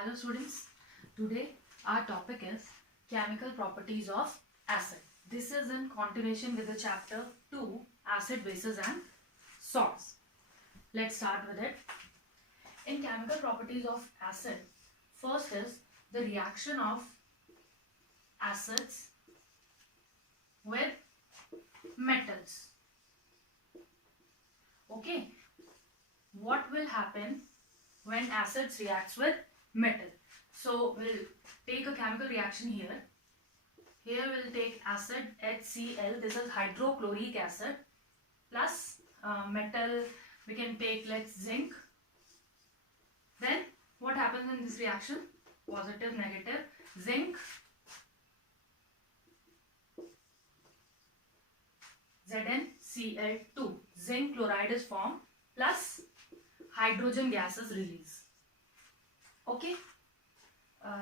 Hello students, today our topic is chemical properties of acid. This is in continuation with the chapter 2 acid, bases and salts. Let's start with it. In chemical properties of acid, first is the reaction of acids with metals. Okay, what will happen when acids reacts with metal? So we'll take a chemical reaction here. Here we'll take acid HCl, this is hydrochloric acid, plus metal, we can take let's zinc. Then what happens in this reaction? Positive, negative, zinc, ZnCl2, zinc chloride is formed, plus hydrogen gas is released. Okay,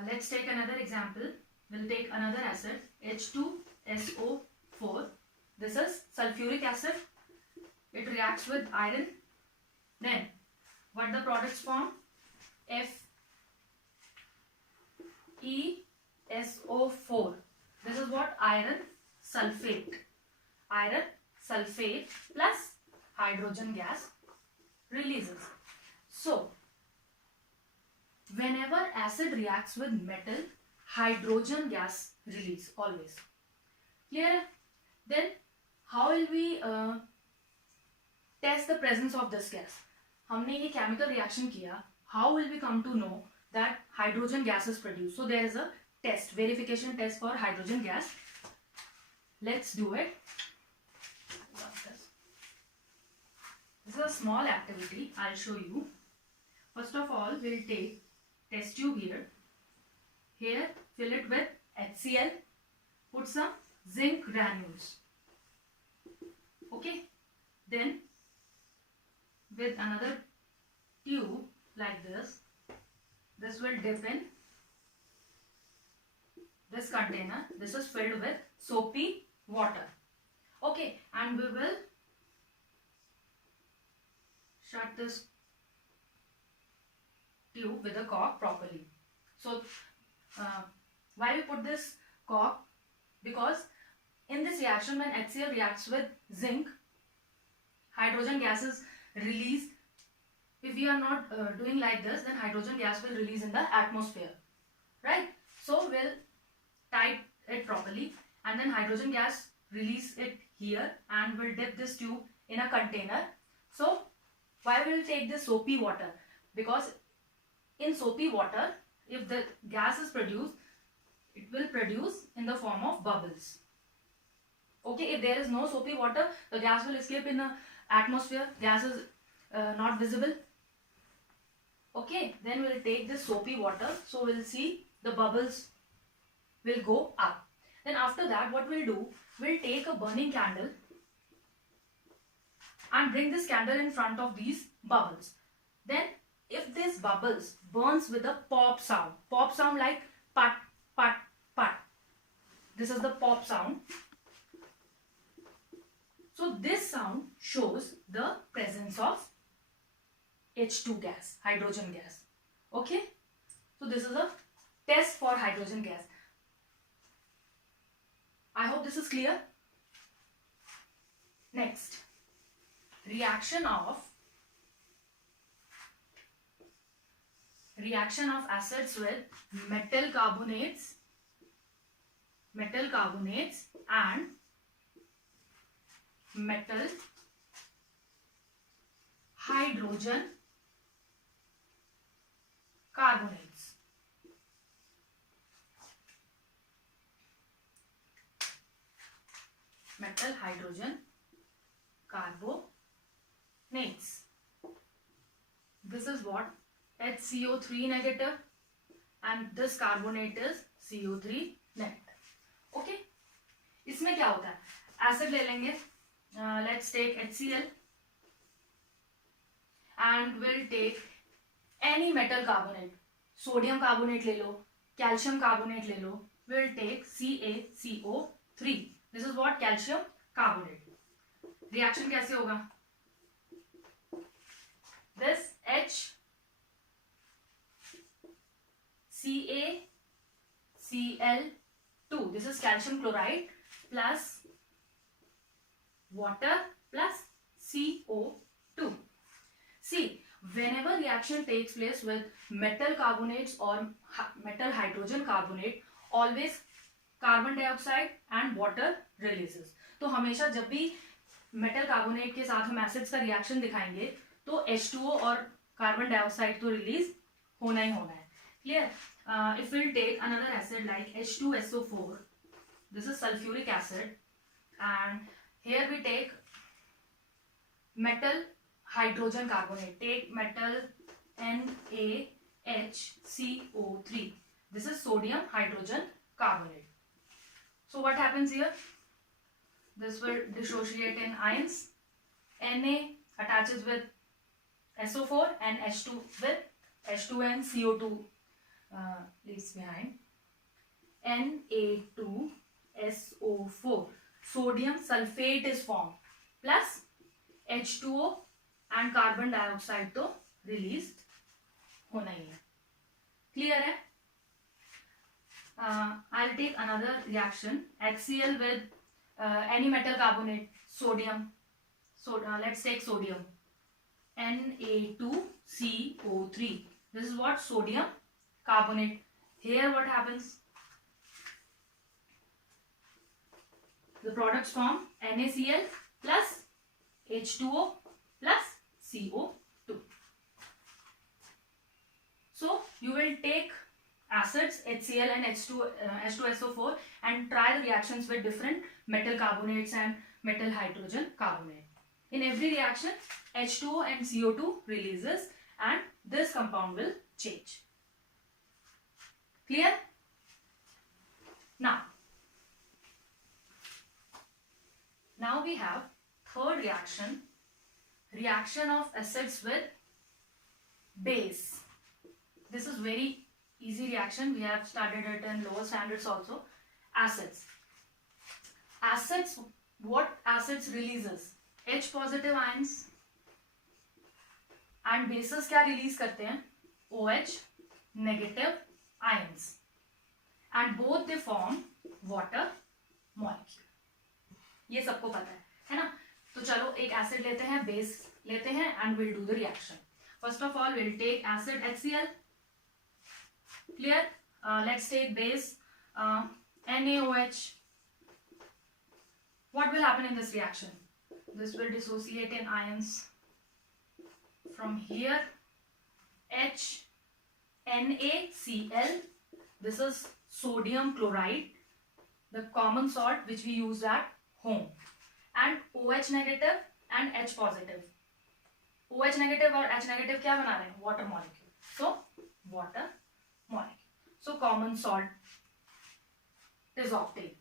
let's take another example. We'll take another acid H2SO4. This is sulfuric acid. It reacts with iron. Then what the products form? FeSO4. This is what? Iron sulfate. Iron sulfate plus hydrogen gas releases. So whenever acid reacts with metal, hydrogen gas release always. Clear? Then how will we test the presence of this gas? हमने ये chemical reaction किया. How will we come to know that hydrogen gas is produced? So there is a test, verification test for hydrogen gas. Let's do it. This is a small activity. I'll show you. First of all, we'll take test tube here. Here, fill it with HCl. Put some zinc granules. Okay. Then, with another tube like this will dip in this container. This is filled with soapy water. Okay. And we will shut this tube with a cork properly. So why we put this cork? Because in this reaction, when HCl reacts with zinc, hydrogen gas is released. If we are not doing like this, then hydrogen gas will release in the atmosphere, right? So we'll tight it properly, and then hydrogen gas release it here, and we'll dip this tube in a container. So why will we take this soapy water? Because in soapy water, if the gas is produced, it will produce in the form of bubbles. Okay, if there is no soapy water, the gas will escape in the atmosphere. Gas is not visible. Okay, then we'll take this soapy water. So we'll see the bubbles will go up. Then after that, what we'll do, we'll take a burning candle and bring this candle in front of these bubbles. Then if this bubbles burns with a pop sound like pat, pat, pat. This is the pop sound. So this sound shows the presence of H2 gas, hydrogen gas. Okay. So this is a test for hydrogen gas. I hope this is clear. Next, reaction of acids with metal carbonates and metal hydrogen carbonates. Metal hydrogen carbonates. This is what? HCO3 negative, and this carbonate is CO3 negative. Okay. इसमें क्या होता है? Acid ले लेंगे. Let's take HCl and we'll take any metal carbonate. Sodium carbonate ले लो, calcium carbonate ले लो. We'll take CaCO3. This is what? Calcium carbonate. Reaction कैसे होगा? This H CaCl2, this is calcium chloride plus water plus CO2. See, whenever reaction takes place with metal carbonates or metal hydrogen carbonate, always carbon dioxide and water releases. तो हमेशा जब भी metal carbonate के साथ हम acids का reaction दिखाएंगे तो H2O और कार्बन डाइऑक्साइड तो रिलीज होना ही होना है. Clear? If we'll take another acid like H2SO4, this is sulfuric acid, and here we take metal hydrogen carbonate. Take metal NaHCO3. This is sodium hydrogen carbonate. So what happens here? This will dissociate in ions. Na attaches with SO4 and H2 with H2 and CO2 leaves behind. Na2SO4. Sodium sulfate is formed plus H2O and carbon dioxide तो release होना ही है. Clear है? I'll take another reaction. HCl with any metal carbonate, sodium. So let's take sodium. Na2CO3. This is what? Sodium carbonate. Here what happens? The products form NaCl plus H2O plus CO2. So you will take acids HCl and H2SO4 and try the reactions with different metal carbonates and metal hydrogen carbonate. In every reaction, H2O and CO2 releases and this compound will change. Clear? Now we have third reaction, reaction of acids with base. This is very easy reaction. We have studied it in lower standards also. Acids. Acids, what acids releases? H positive ions and bases क्या release करते हैं? OH negative ions, and both they form water molecule. ये सबको पता है ना? तो चलो एक एसिड लेते हैं, बेस लेते हैं and we'll do the reaction. First of all, we'll take acid HCl. Clear? Let's take base NaOH. What will happen in this reaction? This will dissociate in ions. From here, NaCl. This is sodium chloride, the common salt which we use at home, and OH negative and H positive. OH negative और H negative क्या बना रहे हैं? Water molecule. So water molecule. So common salt is obtained.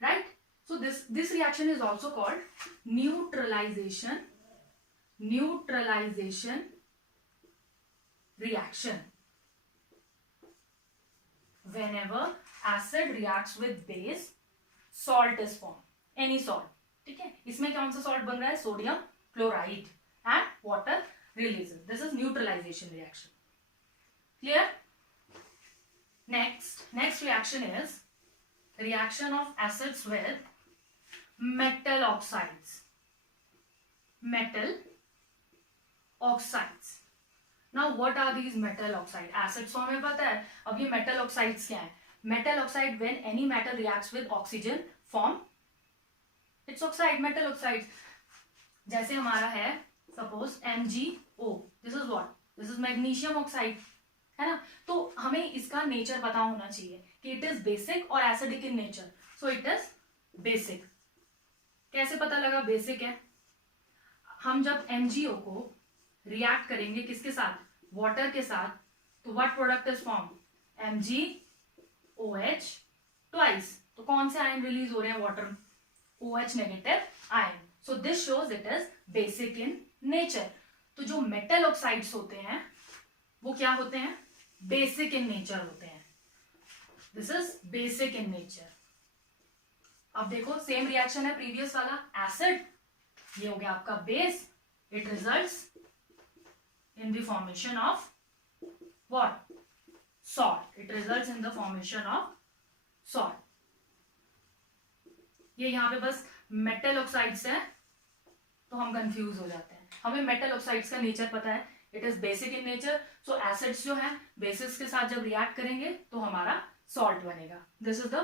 Right? So this reaction is also called neutralization reaction. Whenever acid reacts with base, salt is formed. Any salt. ठीक है? इसमें कौन सा salt बन रहा है? Sodium chloride and water releases. This is neutralization reaction. Clear? Next reaction is reaction of acids with metal oxides. Metal oxides. Now what are these metal oxides? Acids तो हमें पता है. अब ये metal oxides क्या है? Metal oxide, when any metal reacts with oxygen, form its oxide, metal oxides. जैसे हमारा है suppose MgO. This is what? This is magnesium oxide. है ना? तो हमें इसका नेचर पता होना चाहिए कि इट इज बेसिक और acidic in nature. So it is basic. कैसे पता लगा बेसिक है? हम जब MgO को रिएक्ट करेंगे किसके साथ? वाटर के साथ. तो what product is form? MgOH twice. तो कौन से आयन रिलीज हो रहे हैं? Water OH negative ion. So this shows it is basic in nature. तो जो मेटल ऑक्साइड्स होते हैं वो क्या होते हैं? बेसिक इन नेचर होते हैं. This is basic in nature. अब देखो सेम रिएक्शन है प्रीवियस वाला. एसिड, ये हो गया आपका base. It results in the formation of what? salt. It results in the formation of salt. ये यहाँ पे बस मेटल ऑक्साइड्स है तो हम कंफ्यूज हो जाते हैं. हमें मेटल ऑक्साइड्स का नेचर पता है, it is basic in nature. So acids जो है बेसिस के साथ जब रिएक्ट करेंगे तो हमारा सॉल्ट बनेगा. This is the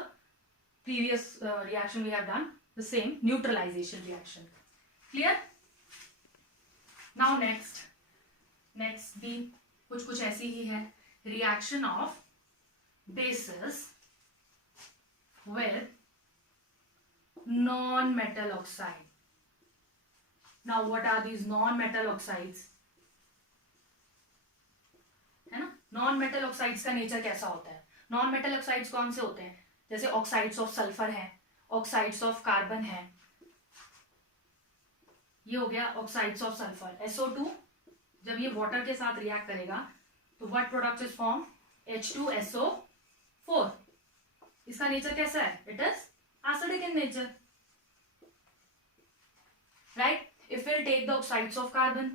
previous reaction we have done, the same neutralisation reaction. Clear? Now next भी कुछ ऐसी ही है. Reaction of bases with non-metal oxide. Now what are these non-metal oxides? है ना, non-metal oxides का नेचर कैसा होता है? Non-metal oxides कौन से होते हैं? जैसे ऑक्साइड्स ऑफ सल्फर है, ऑक्साइड्स ऑफ कार्बन है. ये हो गया ऑक्साइड्स ऑफ सल्फर. SO2 जब ये वाटर के साथ रिएक्ट करेगा तो what product is form? H2SO4. इसका नेचर कैसा है? It is acidic in nature, right? If we'll take the oxides of carbon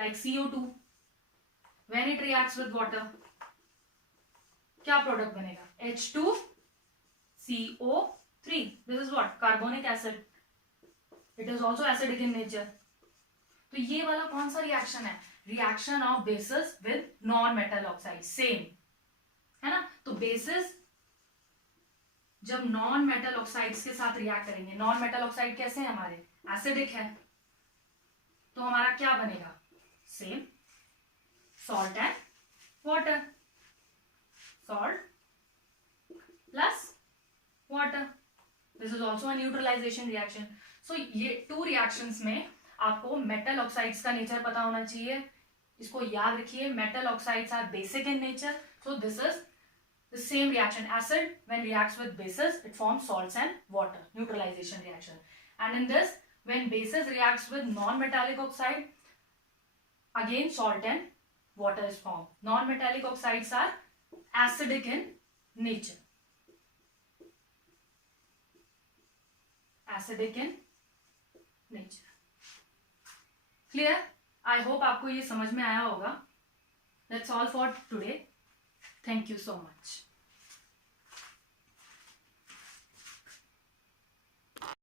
like CO2, when it reacts with water, क्या प्रोडक्ट बनेगा? H2CO3. This is what? Carbonic acid. It is also acidic in nature. तो ये वाला कौन सा reaction है? Reaction of bases with non metal oxide. Same है ना. तो बेसिस जब नॉन मेटल ऑक्साइड्स के साथ रिएक्ट करेंगे, नॉन मेटल ऑक्साइड कैसे हैं हमारे? एसिडिक है. तो हमारा क्या बनेगा? Same salt and water. Salt plus water. This is also a neutralization reaction. So ये टू रिएक्शंस में आपको मेटल ऑक्साइड्स का नेचर पता होना चाहिए. इसको याद रखिए, metal oxides are basic in nature. So this is the same reaction. Acid when reacts with bases, it forms salts and water. Neutralization reaction. And in this, when bases reacts with non-metallic oxide, again salt and water is formed. Non-metallic oxides are acidic in nature. Acidic in nature. Clear? I hope आपको ये समझ में आया होगा. That's all for today. Thank you so much.